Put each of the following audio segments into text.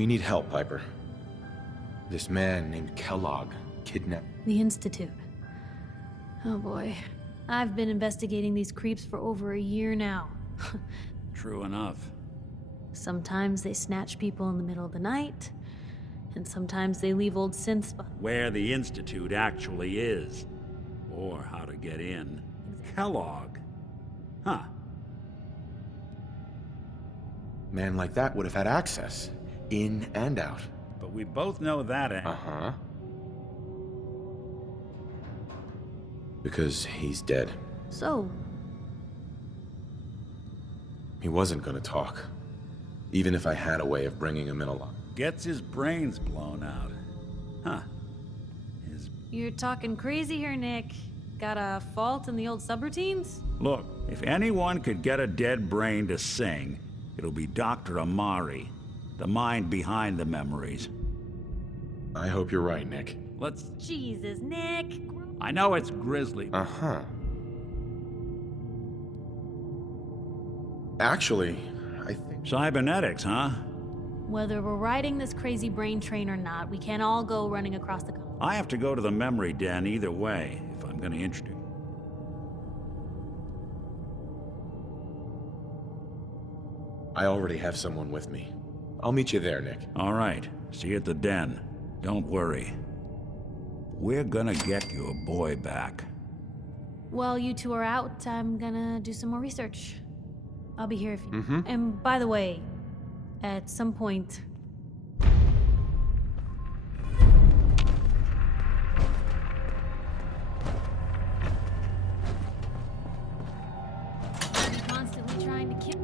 We need help, Piper. This man named Kellogg kidnapped... The Institute. Oh boy. I've been investigating these creeps for over a year now. True enough. Sometimes they snatch people in the middle of the night, and sometimes they leave old synths behind. Where the Institute actually is. Or how to get in. Kellogg. Huh. Man like that would have had access. In and out. But we both know that, Uh-huh. Because he's dead. So, He wasn't gonna talk. Even if I had a way of bringing him in alive. Gets his brains blown out. Huh. you're talking crazy here, Nick. Got a fault in the old subroutines? Look, if anyone could get a dead brain to sing, it'll be Dr. Amari. The mind behind the memories. I hope you're right, Nick. Let's... Jesus, Nick. I know it's grisly. Uh-huh. Actually, I think... Cybernetics, huh? Whether we're riding this crazy brain train or not, we can't all go running across the... I have to go to the memory den either way, if I'm gonna introduce... I already have someone with me. I'll meet you there, Nick. All right, see you at the den. Don't worry. We're gonna get your boy back. While you two are out, I'm gonna do some more research. I'll be here if you... Mm-hmm. And by the way, at some point... I'm constantly trying to kill...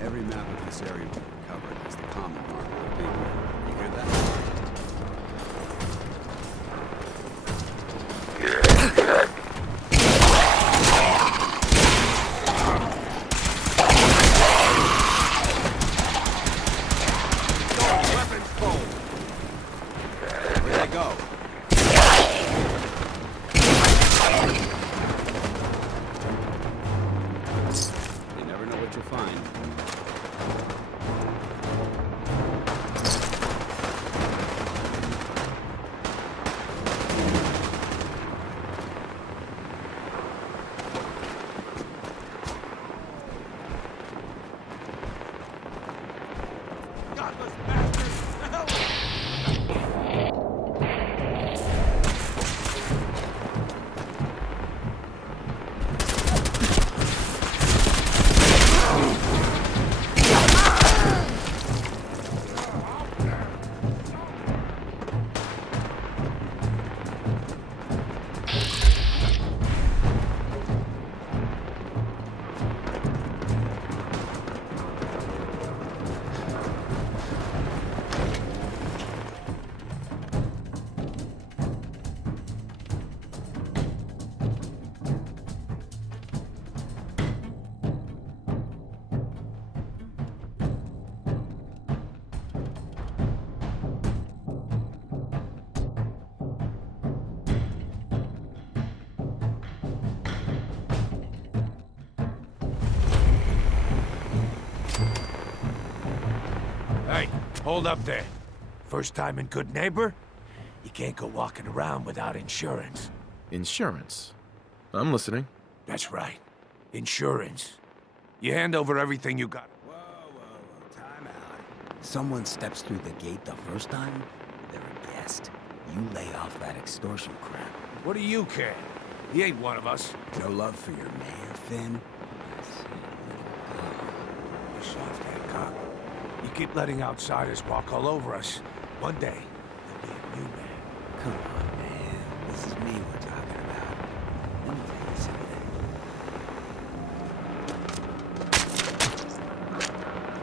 Every map of this area we've covered has the common marker of Big Red. You hear that? Weapons forward. Where they go? You never know what you'll find. Godless bastards! Help! Hold up there. First time in Good Neighbor? You can't go walking around without insurance. Insurance? I'm listening. That's right. Insurance. You hand over everything you got. Whoa, time out. Someone steps through the gate the first time, they're a guest. You lay off that extortion crap. What do you care? He ain't one of us. No love for your mayor, Finn? You soft-head cop. You keep letting outsiders walk all over us. One day, there'll be a new man. Come on, man. This is me we're talking about. Let me tell you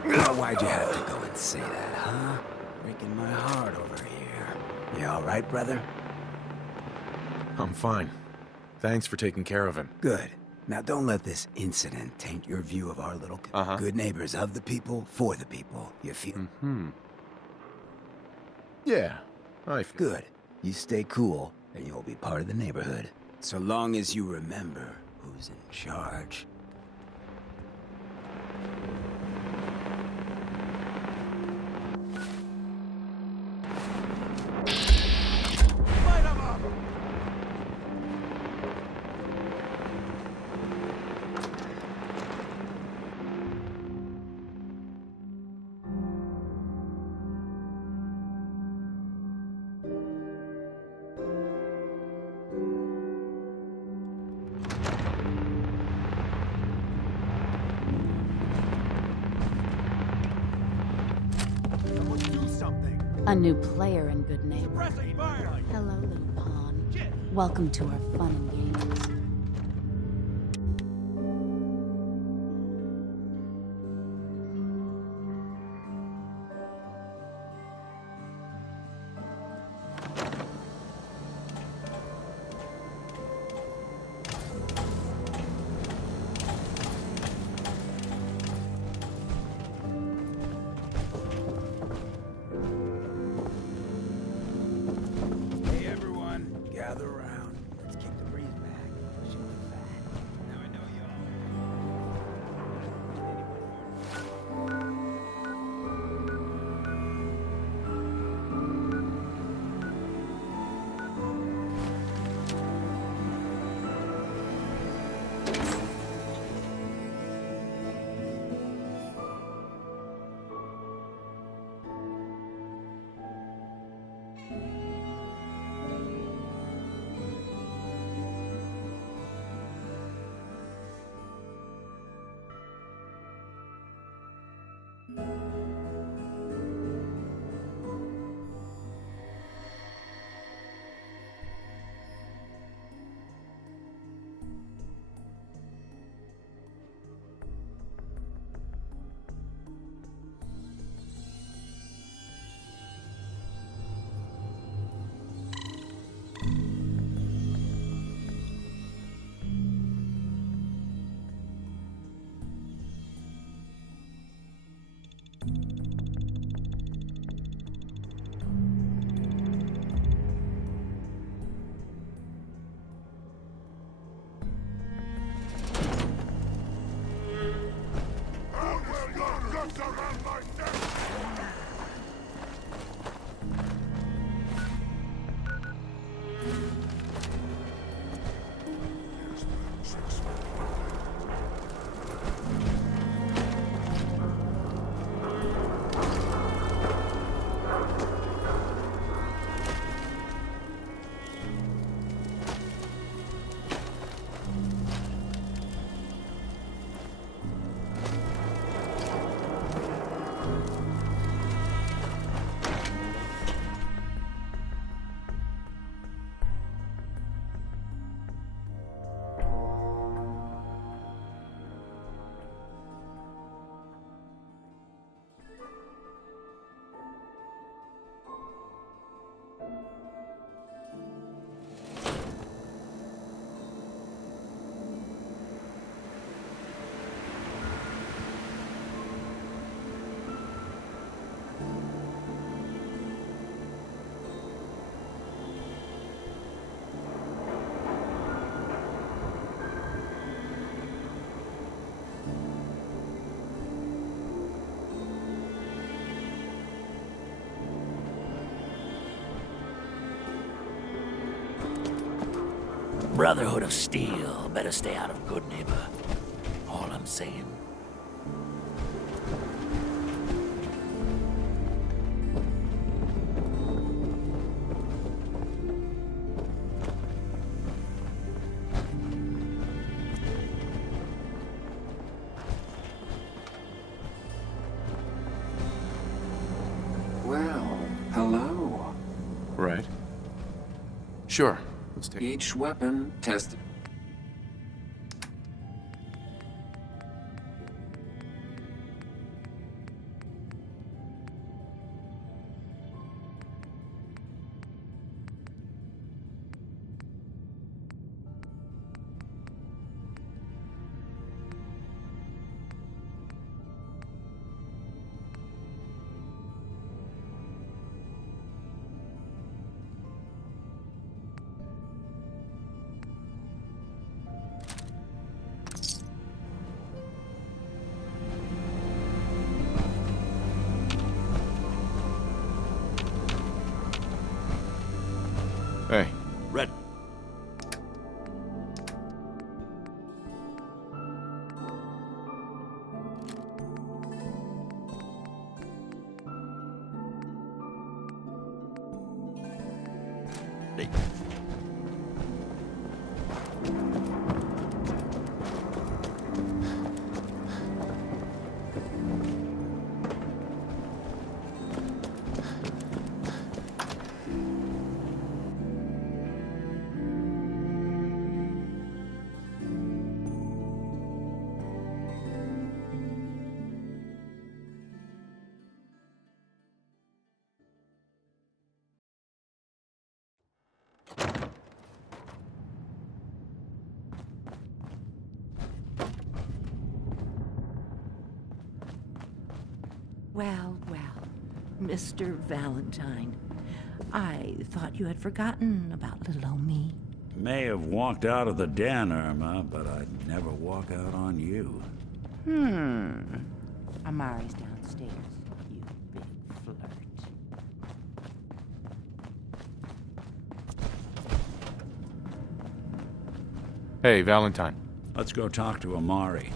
something. Now, why'd you have to go and say that, huh? Breaking my heart over here. You all right, brother? I'm fine. Thanks for taking care of him. Good. Now, don't let this incident taint your view of our little good neighbors of the people, for the people. You feel? Yeah, I feel... Good. You stay cool, and you'll be part of the neighborhood. So long as you remember who's in charge. A new player in Good Neighbor. Hello, little pawn. Welcome to our fun and games. Hey, everyone. Gather around. Let's kick the breeze back. Shoot the fat. Now I know Brotherhood of Steel better stay out of Good Neighbor. All I'm saying. Well, hello. Right. Sure. Let's take Each weapon tested. Hey. Red. Hey. Well, Mr. Valentine. I thought you had forgotten about little old me. May have walked out of the den, Irma, but I'd never walk out on you. Amari's downstairs, you big flirt. Hey, Valentine. Let's go talk to Amari.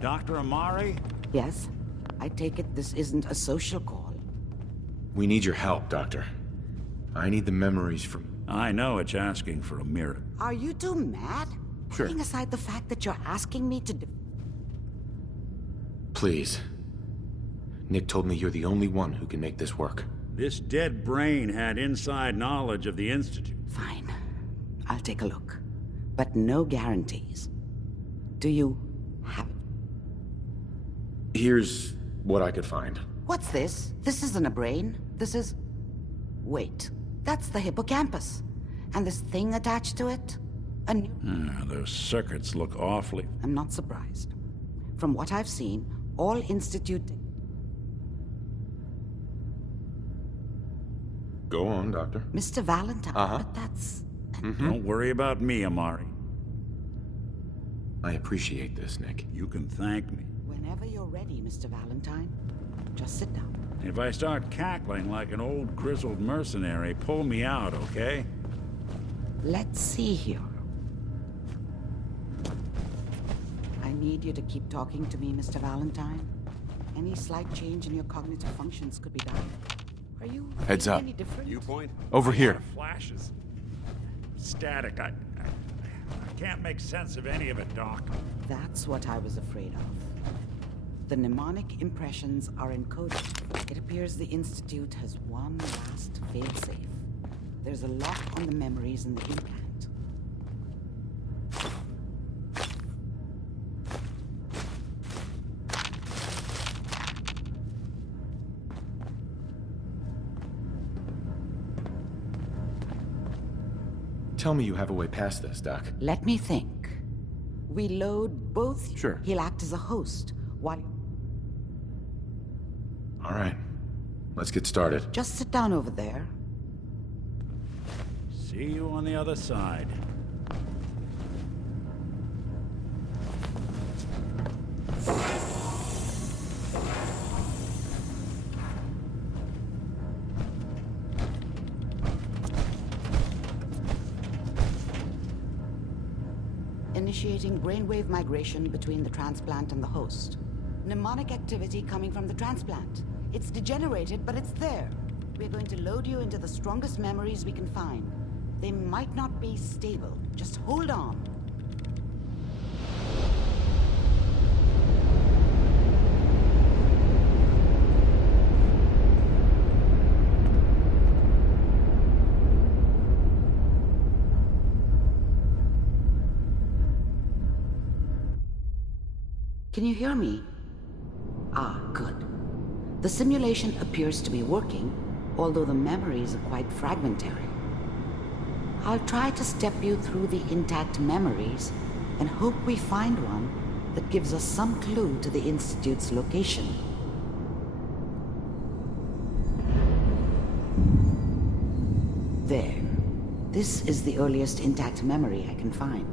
Dr. Amari? Yes? I take it this isn't a social call. We need your help, Doctor. I need the memories from... I know it's asking for a mirror. Are you two mad? Sure. Putting aside the fact that you're asking me to... Please. Nick told me you're the only one who can make this work. This dead brain had inside knowledge of the Institute. Fine. I'll take a look. But no guarantees. Do you have it? Here's what I could find. What's this? This isn't a brain. This is... Wait. That's the hippocampus. And this thing attached to it? A new... Those circuits look awfully... I'm not surprised. From what I've seen, all Institute... Go on, Doctor. Mr. Valentine, but that's... Don't worry about me, Amari. I appreciate this, Nick. You can thank me. Whenever you're ready, Mr. Valentine, just sit down. If I start cackling like an old grizzled mercenary, pull me out, okay? Let's see here. I need you to keep talking to me, Mr. Valentine. Any slight change in your cognitive functions could be done. Are you Heads up. any different? Viewpoint? Over here. Flashes. Static. I can't make sense of any of it, Doc. That's what I was afraid of. The mnemonic impressions are encoded. It appears the Institute has one last failsafe. There's a lock on the memories in the implant. Tell me you have a way past this, Doc. Let me think. We load both. Sure. He'll act as a host while... All right. Let's get started. Just sit down over there. See you on the other side. initiating brainwave migration between the transplant and the host. Mnemonic activity coming from the transplant. It's degenerated, but it's there. We're going to load you into the strongest memories we can find. They might not be stable. Just hold on. Can you hear me? Ah, good. The simulation appears to be working, although the memories are quite fragmentary. I'll try to step you through the intact memories and hope we find one that gives us some clue to the Institute's location. There. This is the earliest intact memory I can find.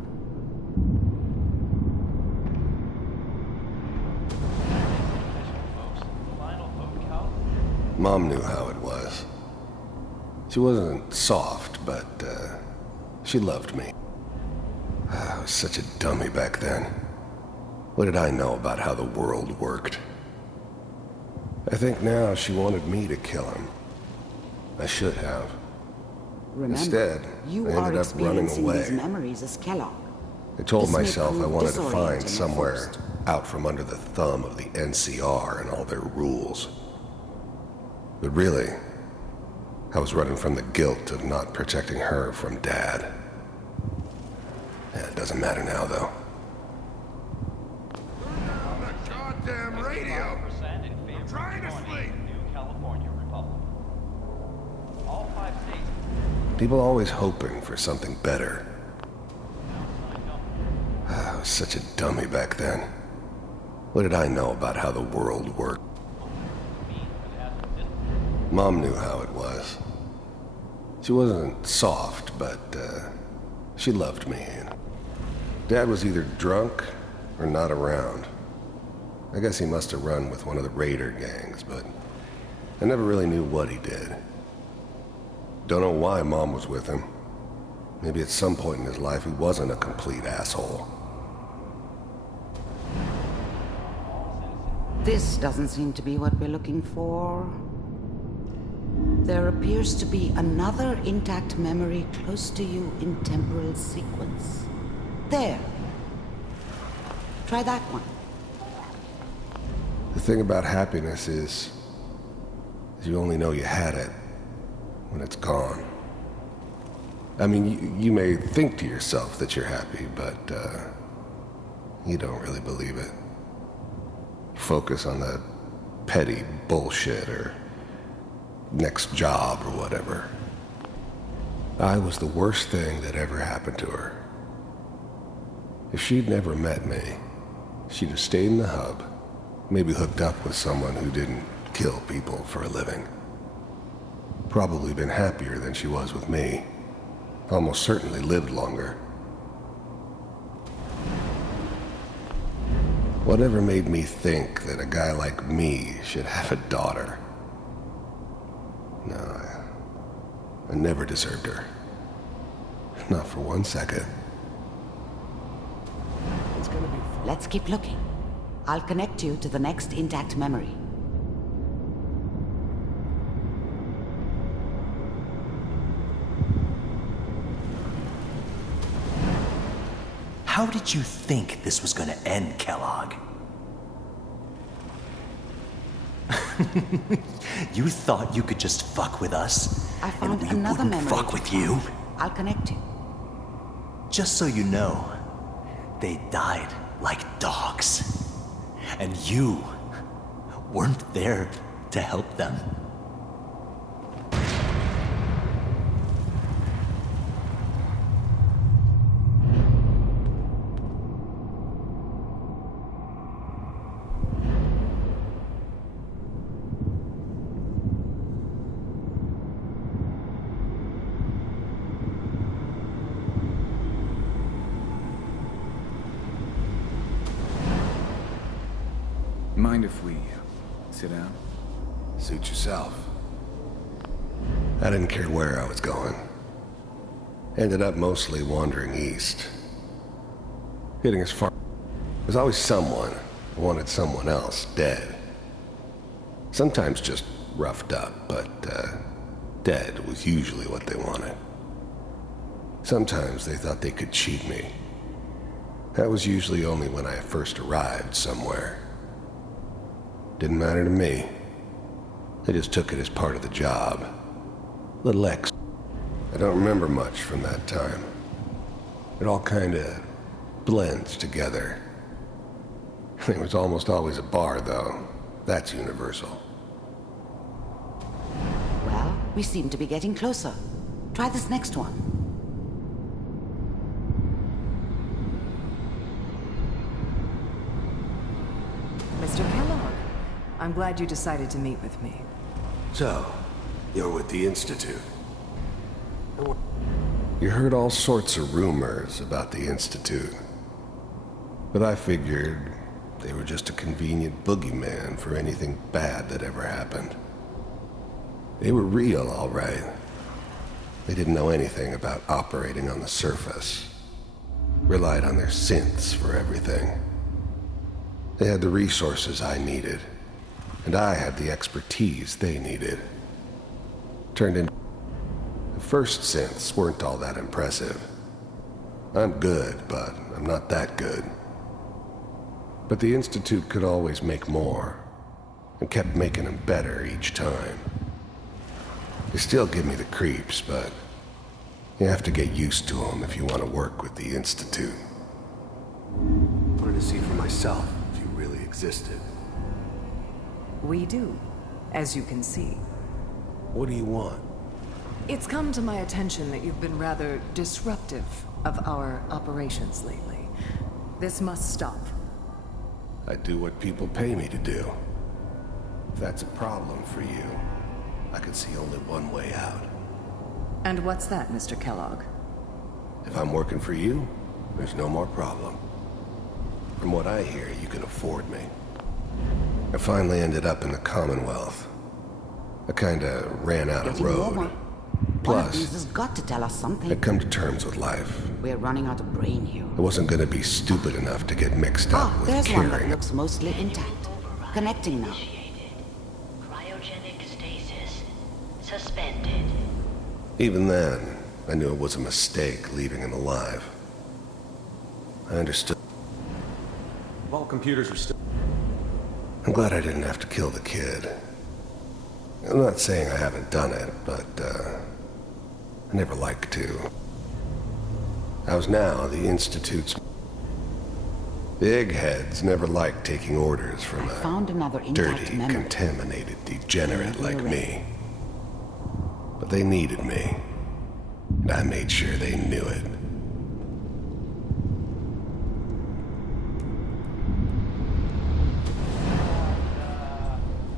Mom knew how it was. She wasn't soft, but she loved me. I was such a dummy back then. What did I know about how the world worked? I think now she wanted me to kill him. I should have. Remember, Instead, you I are ended up running experiencing away. these memories as Kellogg. I told This may myself I prove wanted to disorienting find at somewhere first. out from under the thumb of the NCR and all their rules. But really, I was running from the guilt of not protecting her from Dad. Yeah, it doesn't matter now, though. On the goddamn radio! I'm trying to sleep! People always hoping for something better. I was such a dummy back then. What did I know about how the world worked? Mom knew how it was. She wasn't soft, but she loved me. Dad was either drunk or not around. I guess he must have run with one of the raider gangs, but I never really knew what he did. Don't know why Mom was with him. Maybe at some point in his life he wasn't a complete asshole. This doesn't seem to be what we're looking for. There appears to be another intact memory close to you in temporal sequence. There. Try that one. The thing about happiness is you only know you had it when it's gone. I mean, you may think to yourself that you're happy, but you don't really believe it. You focus on the petty bullshit or next job or whatever. I was the worst thing that ever happened to her. If she'd never met me, she'd have stayed in the hub, maybe hooked up with someone who didn't kill people for a living. Probably been happier than she was with me. Almost certainly lived longer. Whatever made me think that a guy like me should have a daughter? No, I never deserved her. Not for 1 second. It's gonna be fun. Let's keep looking. I'll connect you to the next intact memory. How did you think this was gonna end, Kellogg? You thought you could just fuck with us? I found and we another wouldn't memory. fuck with you? I'll connect you. Just so you know, they died like dogs. And you weren't there to help them. Mind if we sit down? Suit yourself. I didn't care where I was going. Ended up mostly wandering east. Getting as far... There's always someone who wanted someone else dead. Sometimes just roughed up, but dead was usually what they wanted. Sometimes they thought they could cheat me. That was usually only when I first arrived somewhere. Didn't matter to me. I just took it as part of the job. Little X. I don't remember much from that time. It all kinda blends together. There was almost always a bar, though. That's universal. Well, we seem to be getting closer. Try this next one. Mr. Kellogg, I'm glad you decided to meet with me. So, you're with the Institute. You heard all sorts of rumors about the Institute. But I figured they were just a convenient boogeyman for anything bad that ever happened. They were real, all right. They didn't know anything about operating on the surface. Relied on their synths for everything. They had the resources I needed, and I had the expertise they needed. Turned in. The first synths weren't all that impressive. I'm good, but I'm not that good. But the Institute could always make more, and kept making them better each time. They still give me the creeps, but you have to get used to them if you want to work with the Institute. Wanted to see for myself if you really existed. We do, as you can see. What do you want? It's come to my attention that you've been rather disruptive of our operations lately. This must stop. I do what people pay me to do. If that's a problem for you, I can see only one way out. And what's that, Mr. Kellogg? If I'm working for you, there's no more problem. From what I hear, you can afford me. I finally ended up in the Commonwealth. I kinda ran out of road. One of these has got to tell us something. I'd come to terms with life. We're running out of brain here. I wasn't gonna be stupid enough to get mixed up with there's one that caring. looks mostly intact. Connecting now. Cryogenic stasis. Suspended. Even then, I knew it was a mistake leaving him alive. I understood. All computers are still... I'm glad I didn't have to kill the kid. I'm not saying I haven't done it, but, I never liked to. I was now the Institute's... The eggheads never liked taking orders from found another a dirty, memory. contaminated degenerate like me. But they needed me, and I made sure they knew it.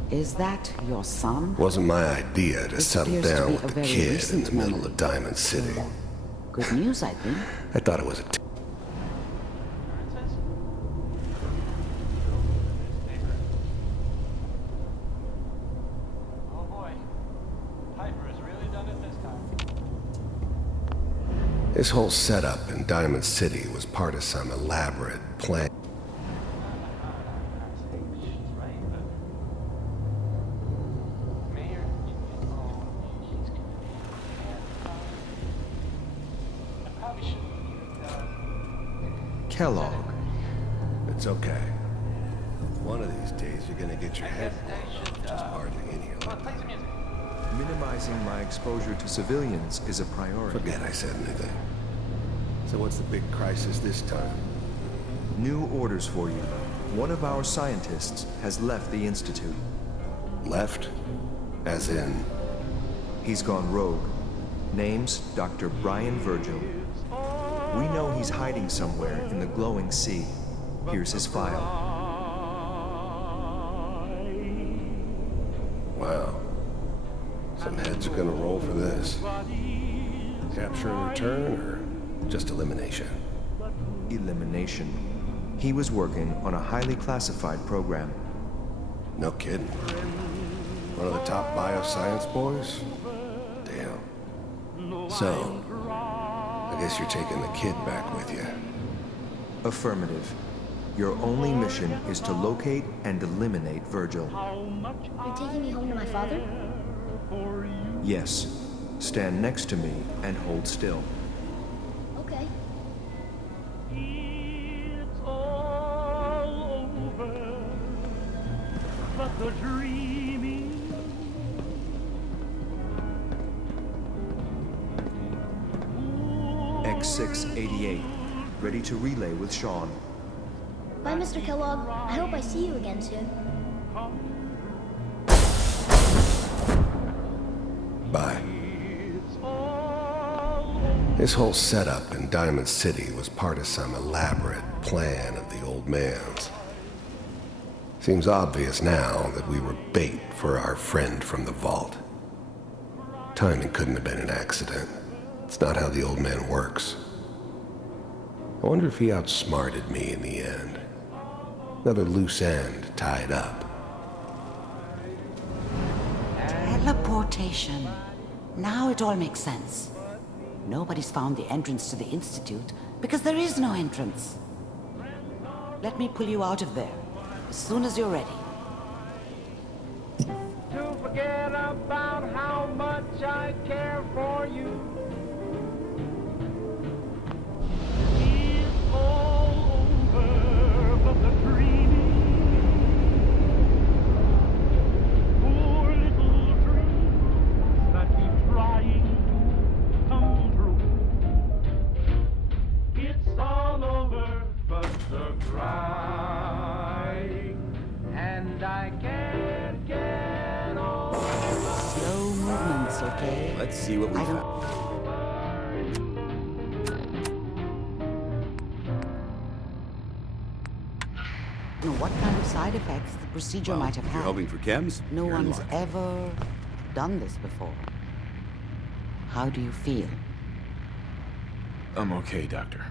Is that your son? Wasn't my idea to This settle appears to down be with a the very kid in recent the middle memory. of Diamond City. Good news, I think. I thought it was a... Oh boy, Piper has really done it this time. This whole setup in Diamond City was part of some elaborate plan. Kellogg. It's okay. One of these days you're gonna get your head blown off just barging in here. Minimizing my exposure to civilians is a priority. Forget I said anything. So what's the big crisis this time? New orders for you. One of our scientists has left the Institute. Left? As in? He's gone rogue. Name's Dr. Brian Virgil. We know he's hiding somewhere in the glowing sea. Here's his file. Wow. Some heads are gonna roll for this. Capture and return, or just elimination? Elimination. He was working on a highly classified program. No kidding. One of the top bioscience boys? Damn. So, I guess you're taking the kid back with you. Affirmative. Your only mission is to locate and eliminate Virgil. You're taking me home to my father? Yes. Stand next to me and hold still. Okay. It's all over, but the dreaming. X688, ready to relay with Sean. Bye, Mr. Kellogg. I hope I see you again soon. Bye. This whole setup in Diamond City was part of some elaborate plan of the old man's. Seems obvious now that we were bait for our friend from the vault. Timing couldn't have been an accident. It's not how the old man works. I wonder if he outsmarted me in the end. Another loose end tied up. Teleportation. Now it all makes sense. Nobody's found the entrance to the Institute because there is no entrance. Let me pull you out of there as soon as you're ready. To forget about how much I care for you. It's all over, but the dreaming. Poor little dreams that keep trying to come true. It's all over, but the crying, and I can't get over. Slow movements, okay? Let's see what we found. Know what kind of side effects the procedure might have If had. you're hoping for chems, No you're in one's luck. ever done this before. How do you feel? I'm okay, Doctor.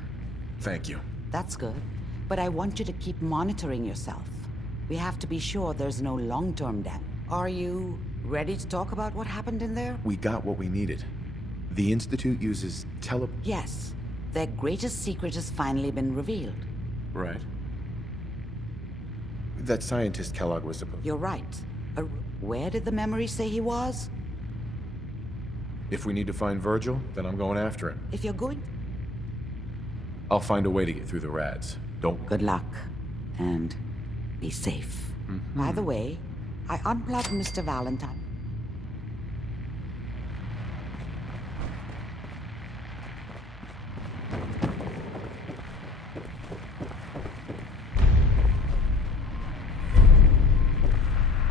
Thank you. That's good. But I want you to keep monitoring yourself. We have to be sure there's no long-term damage. Are you ready to talk about what happened in there? We got what we needed. The Institute uses Yes. Their greatest secret has finally been revealed. Right. That scientist Kellogg was supposed... You're right. Where did the memory say he was? If we need to find Virgil, then I'm going after him. If you're going... I'll find a way to get through the rads. Don't... Good luck. And be safe. By the way, I unplugged Mr. Valentine.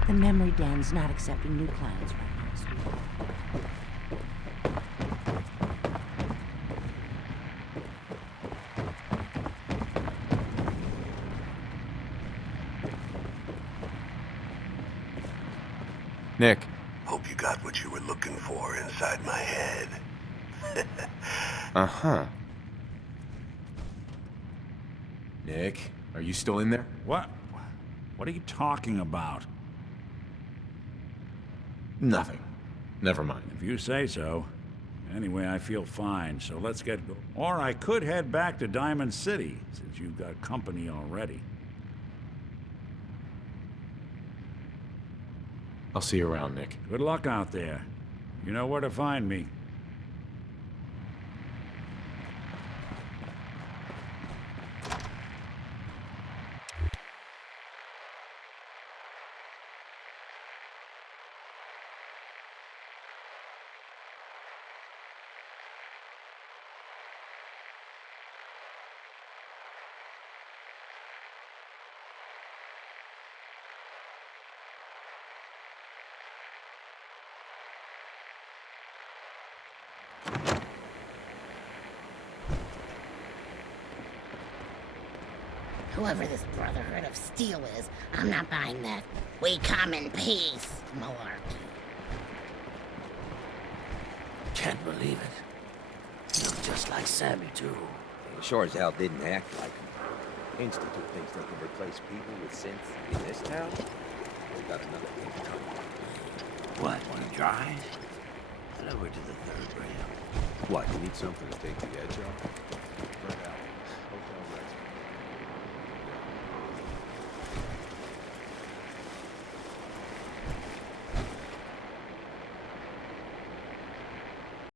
The memory den's not accepting new clients right now, sweetheart. Nick. Hope you got what you were looking for inside my head. Uh-huh. Nick, are you still in there? What? What are you talking about? Nothing. Never mind. If you say so. Anyway, I feel fine, so let's get go. Or I could head back to Diamond City, since you've got company already. I'll see you around, Nick. Good luck out there. You know where to find me. Whoever this Brotherhood of Steel is, I'm not buying that. We come in peace, malarkey. Can't believe it. You look just like Sammy, too. They sure as hell didn't act like him. Institute thinks they can replace people with sense in this town? They got another thing coming. What, want to drive? Head over to the third rail. What, you need something to take the edge off?